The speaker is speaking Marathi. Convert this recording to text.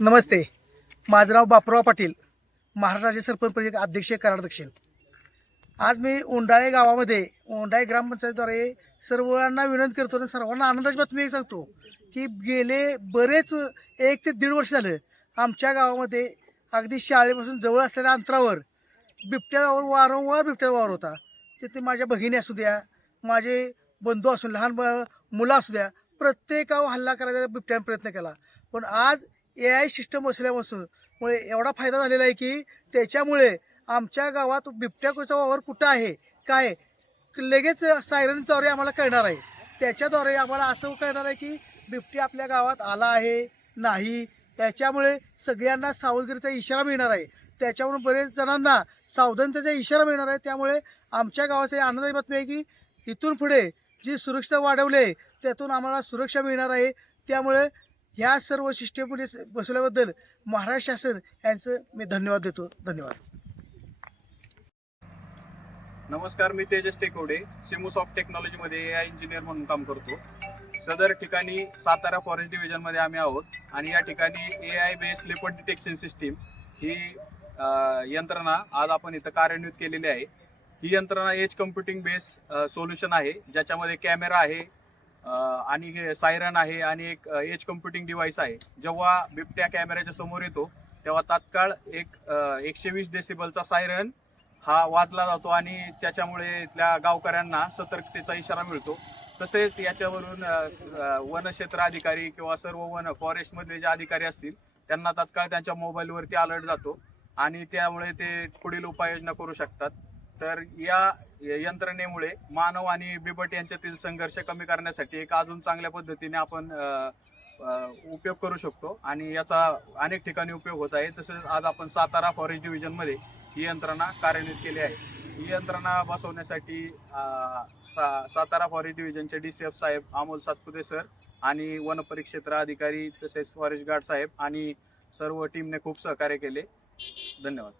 नमस्ते, माझं नाव बापूराव पाटील, महाराष्ट्र राज्य सरपंच परिषद अध्यक्ष कराड दक्षिण. आज मी ओंडाळे गावामध्ये ओंडाळे ग्रामपंचायतद्वारे सर्वांना विनंती करतो आणि सर्वांना आनंदाची बातमी सांगतो की गेले बरेच 1 ते 1.5 वर्ष झालं आमच्या गावामध्ये अगदी शाळेपासून जवळ असलेल्या अंतरावर बिबट्यावर वारंवार बिबट्याचा वावर होता. तिथे माझ्या भगिनी असू द्या, माझे बंधू असू, लहान मुलं असू द्या, प्रत्येकावर हल्ला करायचा बिबट्याने प्रयत्न केला. पण आज AI सिस्टम बसल्यामुळे एवढा फायदा झालेला आहे की त्याच्यामुळे आमच्या गावात बिबट्याचा वावर कुठं आहे काय लगेच सायरनद्वारे आम्हाला कळणार आहे. त्याच्याद्वारे आम्हाला असं कळणार आहे की बिबट्या आपल्या गावात आला आहे नाही. त्याच्यामुळे सगळ्यांना सावधगिरीचा इशारा मिळणार आहे. त्याच्यावरून बरेच जणांना सावधानतेचा इशारा मिळणार आहे. त्यामुळे आमच्या गावाची आनंदाची बातमी आहे की इथून पुढे जी सुरक्षितता वाढवली त्यातून आम्हाला सुरक्षा मिळणार आहे. त्यामुळे ह्या सर्व सिस्टीममध्ये बसवल्याबद्दल महाराष्ट्र शासन यांचं मी धन्यवाद देतो. धन्यवाद. नमस्कार, मी तेजस टेकवडे, सिमुसॉफ्ट टेक्नॉलॉजीमध्ये AI इंजिनियर म्हणून काम करतो. सदर ठिकाणी सातारा फॉरेस्ट डिव्हिजनमध्ये आम्ही आहोत आणि या ठिकाणी AI based leopard detection system ही यंत्रणा आज आपण इथं कार्यान्वित केलेली आहे. ही यंत्रणा एज कम्प्युटिंग बेस्ड सोल्युशन आहे, ज्याच्यामध्ये कॅमेरा आहे आणि सायरन आहे आणि एक एज कम्प्युटिंग डिव्हाइस आहे. जेव्हा बिबट्या कॅमेऱ्याच्या समोर येतो तेव्हा तात्काळ एक 120 डेसिबलचा सायरन हा वाजला जातो आणि त्याच्यामुळे इथल्या गावकऱ्यांना सतर्कतेचा इशारा मिळतो. तसेच याच्यावरून वनक्षेत्र अधिकारी किंवा सर्व फॉरेस्टमधले जे अधिकारी असतील त्यांना तात्काळ त्यांच्या मोबाईलवरती अलर्ट जातो आणि त्यामुळे ते पुढील उपाययोजना करू शकतात. तर या यंत्रणेमुळे मानव आणि बिबट यांच्यातील संघर्ष कमी करण्यासाठी एक अजून चांगल्या पद्धतीने आपण उपयोग करू शकतो आणि याचा अनेक ठिकाणी उपयोग होत आहे. तसेच आज आपण सातारा फॉरेस्ट डिव्हिजनमध्ये ही यंत्रणा कार्यान्वित केली आहे. ही यंत्रणा बसवण्यासाठी सातारा फॉरेस्ट डिव्हिजनचे DCF साहेब अमोल सातपुते सर आणि वनपरिक्षेत्र अधिकारी तसेच फॉरेस्ट गार्ड साहेब आणि सर्व टीमने खूप सहकार्य केले. धन्यवाद.